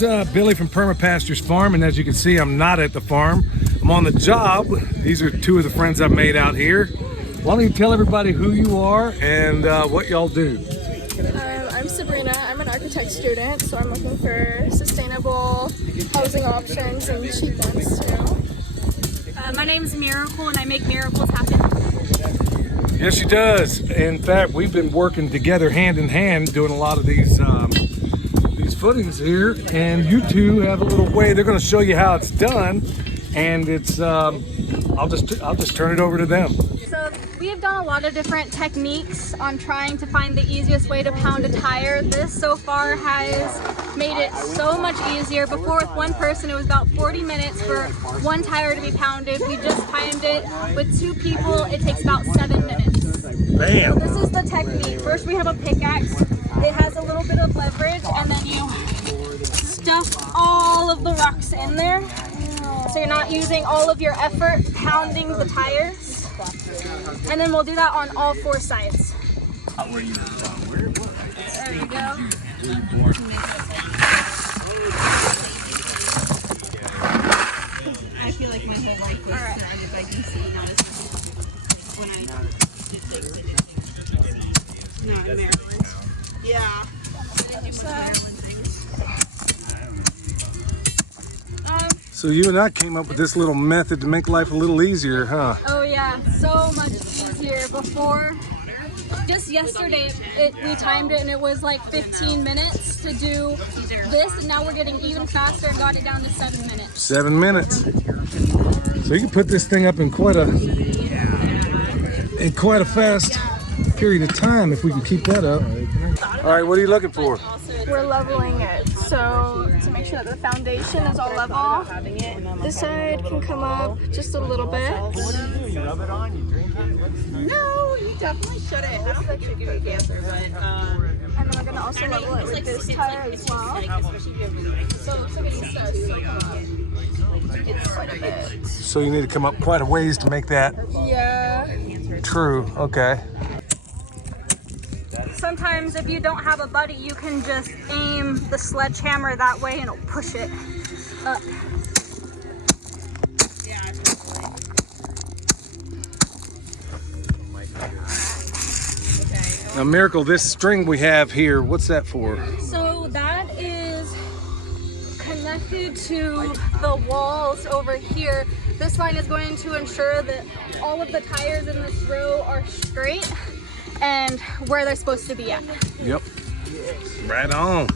it's Billy from Perma Pastures Farm, and as you can see, I'm not at the farm. I'm on the job. These are two of the friends I've made out here. Why don't you tell everybody who you are and what y'all do? I'm Sabrina. I'm an architect student, so I'm looking for sustainable housing options and cheap ones too. My name is Miracle, and I make miracles happen. Yes, she does. In fact, we've been working together hand in hand doing a lot of these footings here, and you two have a little way. They're going to show you how it's done, and it's I'll just turn it over to them. So we have done a lot of different techniques on trying to find the easiest way to pound a tire. This so far has made it so much easier. Before, with one person, it was about 40 minutes for one tire to be pounded. We just timed it. With two people, it takes about 7 minutes. Bam! So this is the technique. First, we have a pickaxe. It has a little bit of leverage, and then you stuff all of the rocks in there. So you're not using all of your effort pounding the tires. And then we'll do that on all 4 sides. There you go. I feel like my whole life was surrounded by DC. Now this is when I no, in Maryland. Yeah. So you and I came up with this little method to make life a little easier, huh? Oh yeah, so much easier. Before, just yesterday, we timed it and it was like 15 minutes to do this, and now we're getting even faster and got it down to 7 minutes. 7 minutes. So you can put this thing up in quite a fast period of time if we can keep that up. All right, what are you looking for? We're leveling it, so to make sure that the foundation is all level, this side can come up just a little bit. No, you definitely shouldn't. I don't think you'd give you cancer, but And then we're gonna also level it with this tire as well. So it looks like it starts quite a bit. So you need to come up quite a ways to make that true. Okay. Sometimes if you don't have a buddy, you can just aim the sledgehammer that way and it'll push it up. Now, Miracle, this string we have here, what's that for? So that is connected to the walls over here. This line is going to ensure that all of the tires in this row are straight and where they're supposed to be at. Yep. Right on.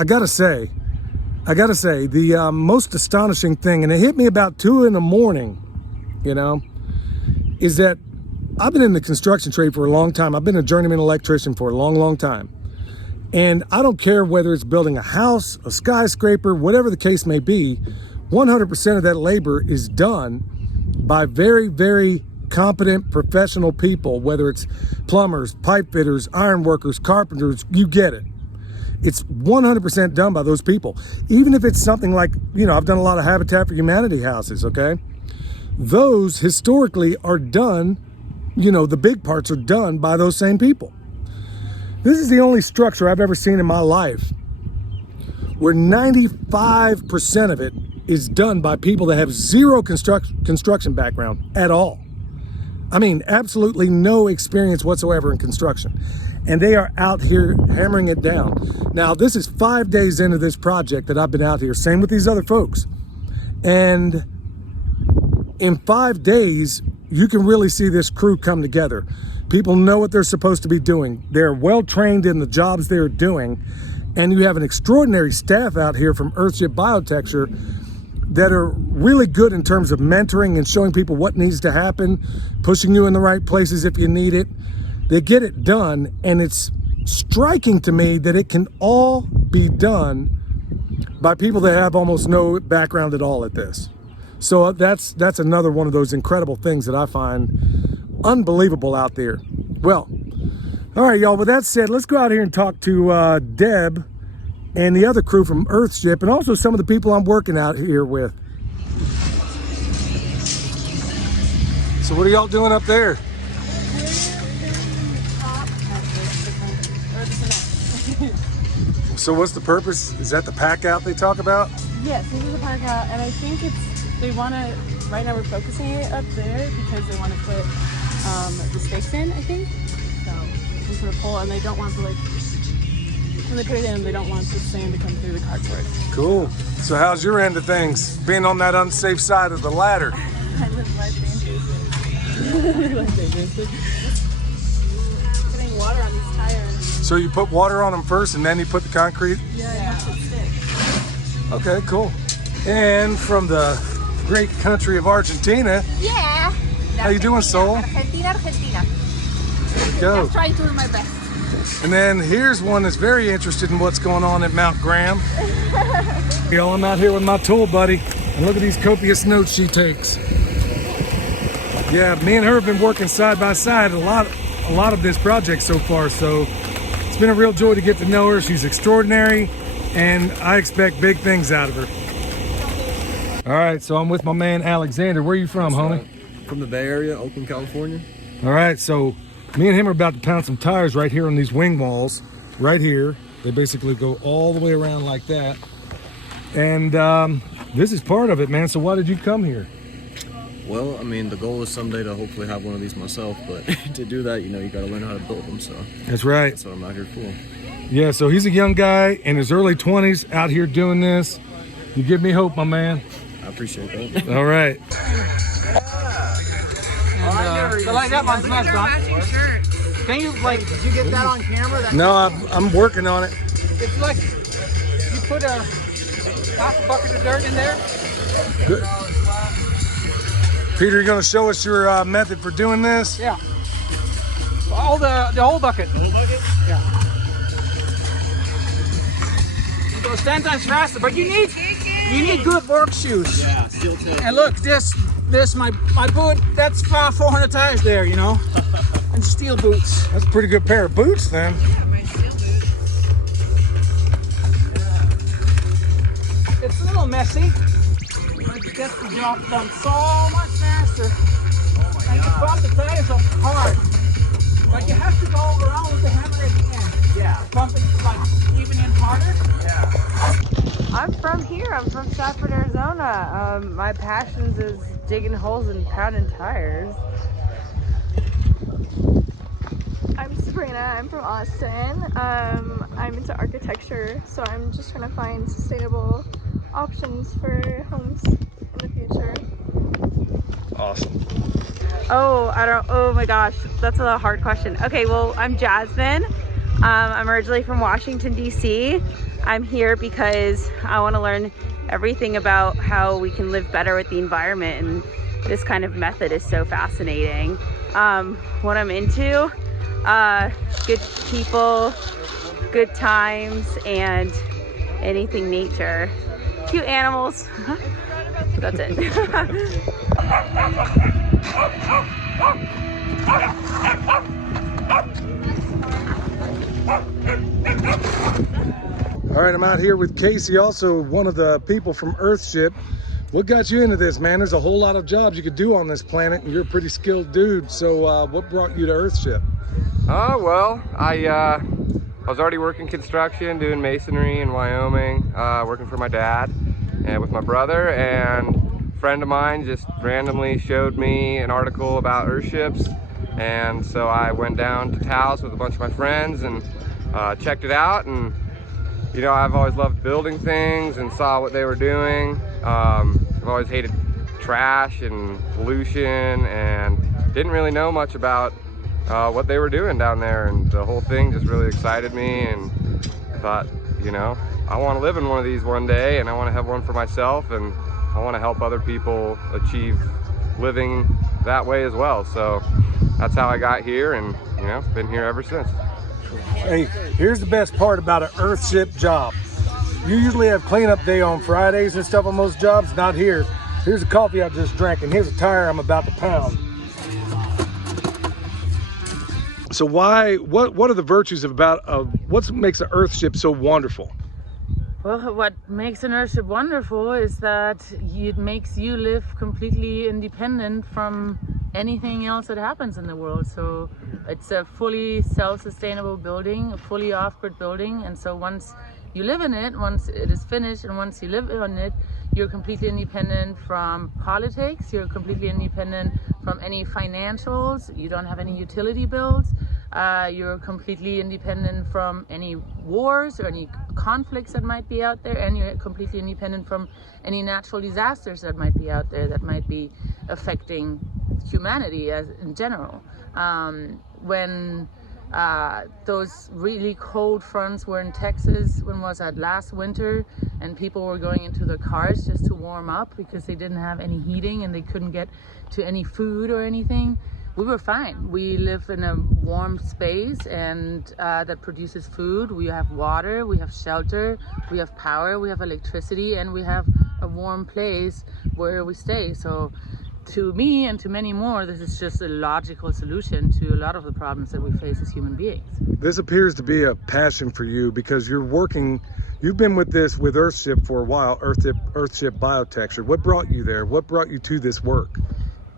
I gotta say, the most astonishing thing, and it hit me about 2 in the morning, you know, is that I've been in the construction trade for a long time. I've been a journeyman electrician for a long, long time. And I don't care whether it's building a house, a skyscraper, whatever the case may be, 100% of that labor is done by very, very competent professional people, whether it's plumbers, pipe fitters, iron workers, carpenters, you get it. It's 100% done by those people. Even if it's something like, you know, I've done a lot of Habitat for Humanity houses, okay? Those historically are done, you know, the big parts are done by those same people. This is the only structure I've ever seen in my life where 95% of it is done by people that have zero construction background at all. I mean, absolutely no experience whatsoever in construction. And they are out here hammering it down. Now, this is 5 days into this project that I've been out here, same with these other folks. And in 5 days, you can really see this crew come together. People know what they're supposed to be doing. They're well trained in the jobs they're doing. And you have an extraordinary staff out here from Earthship Biotexture that are really good in terms of mentoring and showing people what needs to happen, pushing you in the right places if you need it. They get it done, and it's striking to me that it can all be done by people that have almost no background at all at this. So that's another one of those incredible things that I find unbelievable out there. Well, all right, y'all, with that said, let's go out here and talk to Deb and the other crew from Earthship, and also some of the people I'm working out here with. So what are y'all doing up there? So what's the purpose? Is that the pack out they talk about? Yes, this is a park out, and I think they want to, right now we're focusing it up there because they want to put the stakes in, I think. So some sort of pole, and they don't want to, like, when they put it in, they don't want the sand to come through the cardboard. Cool. So how's your end of things, being on that unsafe side of the ladder? I live life dangerously. Life dangerously. Putting water on these tires. So you put water on them first and then you put the concrete? Yeah. Okay, cool. And from the great country of Argentina. Yeah. How you doing, Soul? Argentina. There you go. Just trying to do my best. And then here's one that's very interested in what's going on at Mount Graham. Y'all, I'm out here with my tool buddy, and look at these copious notes she takes. Yeah, me and her have been working side by side a lot of this project so far, so it's been a real joy to get to know her. She's extraordinary, and I expect big things out of her. All right, so I'm with my man Alexander. Where are you from, homie? From the Bay Area, Oakland, California. All right, so me and him are about to pound some tires right here on these wing walls, right here. They basically go all the way around like that. And this is part of it, man. So why did you come here? Well, I mean, the goal is someday to hopefully have one of these myself, but to do that, you know, you got to learn how to build them, so. That's right. That's what I'm out here for. Yeah, so he's a young guy in his early 20s out here doing this. You give me hope, my man. I appreciate that. All right. So like that one's not done. Can you, like, did you get that on camera? No, I'm working on it. It's like you put a half a bucket of dirt in there. Peter, you're going to show us your method for doing this? Yeah. All the whole bucket. The whole bucket? Yeah. It goes 10 times faster, but you need good work shoes. Yeah, steel toe. And look, this my boot, that's 400 tires there, you know, and steel boots. That's a pretty good pair of boots then. It's a little messy, but it gets the job done so much faster. And you pump the tires up hard, but you have to go around with the hammer at the end. Yeah. Pump it like even in harder. Yeah. I'm from here. I'm from Stafford, Arizona. My passions is digging holes and pounding tires. I'm Sabrina. I'm from Austin. I'm into architecture, so I'm just trying to find sustainable options for homes in the future. Awesome. Oh my gosh, that's a hard question. Okay, well, I'm Jasmine. I'm originally from Washington, D.C. I'm here because I want to learn everything about how we can live better with the environment, and this kind of method is so fascinating. What I'm into, good people, good times, and anything nature. Cute animals. That's it. All right, I'm out here with Casey, also one of the people from Earthship. What got you into this, man? There's a whole lot of jobs you could do on this planet, and you're a pretty skilled dude. So what brought you to Earthship? Well, I was already working construction, doing masonry in Wyoming, working for my dad and with my brother, and a friend of mine just randomly showed me an article about Earthships, and so I went down to Taos with a bunch of my friends and checked it out. And you know, I've always loved building things and saw what they were doing. I've always hated trash and pollution and didn't really know much about what they were doing down there, and the whole thing just really excited me, and I thought, you know, I want to live in one of these one day, and I want to have one for myself, and I want to help other people achieve living that way as well. So that's how I got here, and you know, been here ever since. Hey, here's the best part about an Earthship job. You usually have cleanup day on Fridays and stuff on most jobs. Not here. Here's a coffee I just drank, and here's a tire I'm about to pound. So what are the virtues of what makes an Earthship so wonderful? Well, what makes an Earthship wonderful is that it makes you live completely independent from anything else that happens in the world. So it's a fully self-sustainable building, a fully off-grid building, and so once you live in it, once it is finished, and once you live on it, you're completely independent from politics, you're completely independent from any financials, you don't have any utility bills, you're completely independent from any wars or any conflicts that might be out there, and you're completely independent from any natural disasters that might be out there that might be affecting humanity as in general. When those really cold fronts were in Texas, when was that, last winter, and people were going into their cars just to warm up because they didn't have any heating and they couldn't get to any food or anything, we were fine. We live in a warm space and that produces food. We have water, we have shelter, we have power, we have electricity, and we have a warm place where we stay. So to me and to many more, this is just a logical solution to a lot of the problems that we face as human beings. This appears to be a passion for you because you've been with Earthship for a while, Earthship Biotexture. What brought you there? What brought you to this work?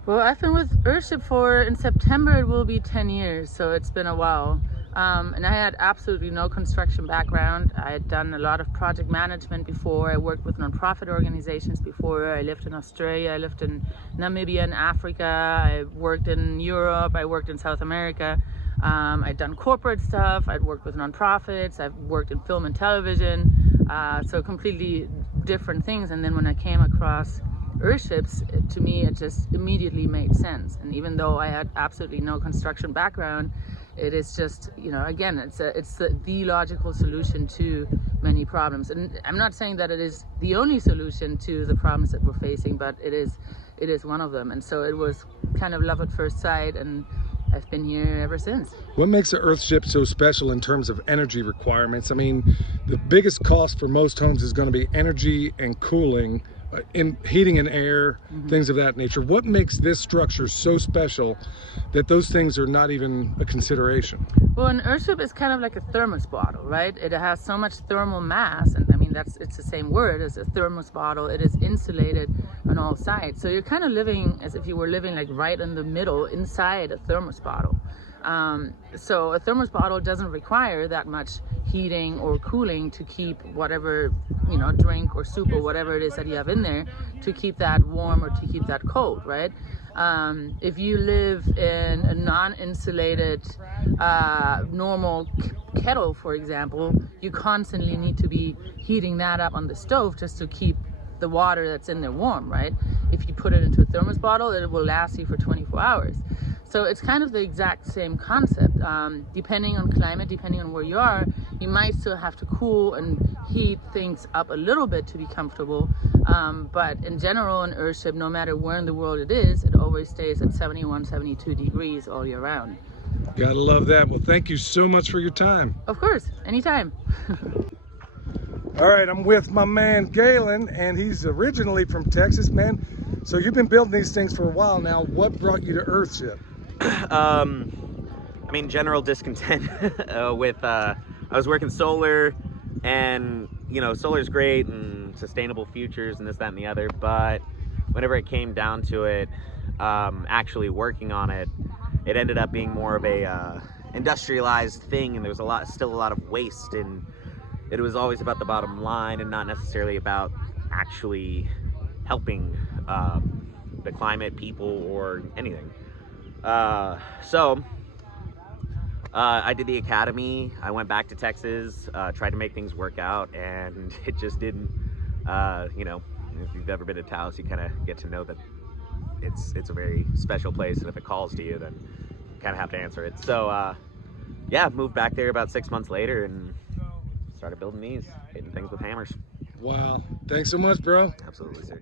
Well, I've been with Earthship in September it will be 10 years, so it's been a while. And I had absolutely no construction background. I had done a lot of project management before. I worked with nonprofit organizations before. I lived in Australia, I lived in Namibia and Africa. I worked in Europe, I worked in South America. I'd done corporate stuff, I'd worked with nonprofits, I've worked in film and television, so completely different things. And then when I came across Earthships, to me it just immediately made sense. And even though I had absolutely no construction background, it is just, you know, again, it's the logical solution to many problems. And I'm not saying that it is the only solution to the problems that we're facing, but it is one of them. And so it was kind of love at first sight, and I've been here ever since. What makes the Earthship so special in terms of energy requirements? I mean, the biggest cost for most homes is going to be energy and cooling, in heating and air, things of that nature. What makes this structure so special that those things are not even a consideration? Well, an Earthship is kind of like a thermos bottle, right? It has so much thermal mass, and I mean it's the same word as a thermos bottle. It is insulated on all sides, so you're kind of living as if you were living like right in the middle inside a thermos bottle. So a thermos bottle doesn't require that much heating or cooling to keep whatever, you know, drink or soup or whatever it is that you have in there, to keep that warm or to keep that cold, right? If you live in a non-insulated normal kettle, for example, you constantly need to be heating that up on the stove just to keep the water that's in there warm, right? If you put it into a thermos bottle, it will last you for 24 hours. So it's kind of the exact same concept. Depending on climate, depending on where you are, you might still have to cool and heat things up a little bit to be comfortable. But in general, an Earthship, no matter where in the world it is, it always stays at 71, 72 degrees all year round. Gotta love that. Well, thank you so much for your time. Of course, anytime. All right, I'm with my man Galen, and he's originally from Texas, man. So you've been building these things for a while now. What brought you to Earthship? I mean, general discontent with, I was working solar, and, you know, solar's great and sustainable futures and this, that, and the other, but whenever it came down to it, actually working on it, it ended up being more of a industrialized thing, and there was still a lot of waste, and it was always about the bottom line and not necessarily about actually helping the climate, people, or anything. So I did the academy. I went back to Texas, tried to make things work out, and it just didn't. You know, if you've ever been to Taos, you kind of get to know that it's a very special place, and if it calls to you, then you kind of have to answer it. So yeah, moved back there about 6 months later and started building these, hitting things with hammers. Wow. Thanks so much, bro. Absolutely, sir.